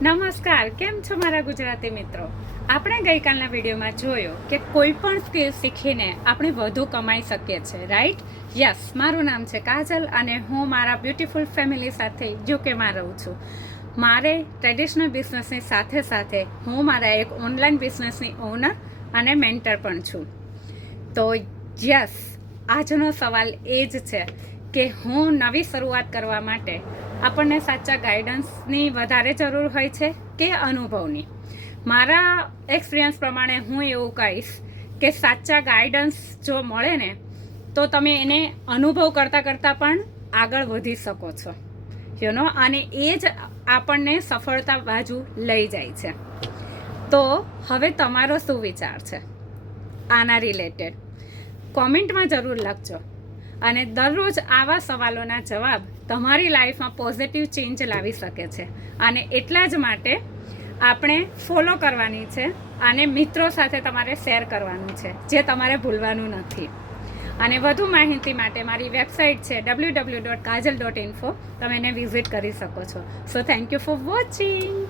નમસ્કાર, કેમ છો મારા ગુજરાતી મિત્રો? આપણે ગઈકાલના વિડીયોમાં જોયો કે કોઈ પણ સ્કિલ શીખીને આપણે વધુ કમાઈ શકીએ છીએ, રાઈટ? યસ, મારું નામ છે કાજલ અને હું મારા બ્યુટીફુલ ફેમિલી સાથે યુકેમાં રહું છું. મારે ટ્રેડિશનલ બિઝનેસની સાથે સાથે હું મારા એક ઓનલાઈન બિઝનેસની ઓનર અને મેન્ટર પણ છું. તો યસ, આજનો સવાલ એ જ છે કે હું નવી શરૂઆત કરવા માટે આપણને સાચા ગાઈડન્સની વધારે જરૂર હોય છે કે અનુભવની? મારા એક્સપિરિયન્સ પ્રમાણે હું એવું કહીશ કે સાચા ગાઈડન્સ જો મળે ને તો તમે એને અનુભવ કરતાં કરતાં પણ આગળ વધી શકો છો, અને એ જ આપણને સફળતા બાજુ લઈ જાય છે. તો હવે તમારો શું વિચાર છે આના રિલેટેડ? કોમેન્ટમાં જરૂર લખજો. અને દરરોજ આવા સવાલોના જવાબ તમારી લાઈફમાં પોઝિટિવ ચેન્જ લાવી શકે છે. અને એટલા જ માટે આપણે ફોલો કરવાની છે અને મિત્રો સાથે તમારે શેર કરવાનું છે, જે તમારે ભૂલવાનું નથી. અને વધુ માહિતી માટે મારી વેબસાઇટ છે www.kajal.info. તમે એને વિઝિટ કરી શકો છો. So thank you for watching.